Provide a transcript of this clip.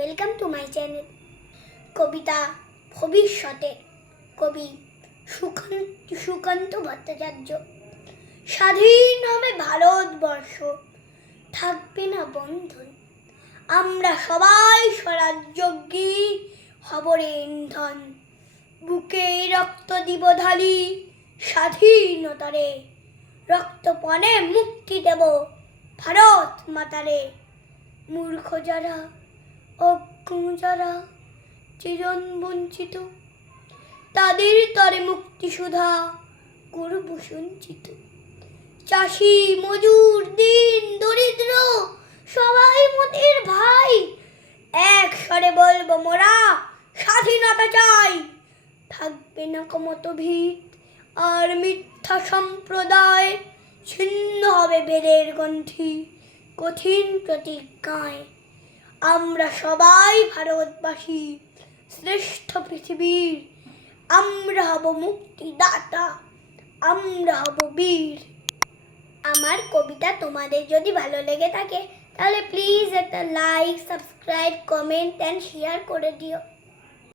Welcome to my channel কবিতা ভবিষ্যতে কবি সুকান্ত সুকান্ত ভট্টাচার্য স্বাধীন হবে ভারতবর্ষ থাকবে না বন্ধন আমরা সবাই স্বরাজ্যজ্ঞী হবরে ইন্ধন বুকে রক্ত দিব ঢালি স্বাধীনতারে রক্তপণে মুক্তি দেব ভারত মাতারে মূর্খ যারা অজ্ঞ যারা চিরন বঞ্চিত। তাদের তরে মুক্তি সুধা করব সঞ্চিত। চাষি মজুর দিন দরিদ্র, সবাই মোদের ভাই। এক স্বরে বলব, মোরা স্বাধীনতা চাই। থাকবে না কমত ভিত আর মিথ্যা সম্প্রদায়। ছিন্ন হবে বেদের গ্রন্থি কঠিন প্রতিজ্ঞায়। আমরা সবাই ভারতবাসী, শ্রেষ্ঠ পৃথিবীর। আমরা হব মুক্তিদাতা, আমরা হব বীর। আমার কবিতা তোমাদের যদি ভালো লেগে থাকে, তাহলে প্লিজ একটা like subscribe comment and share করে দিও।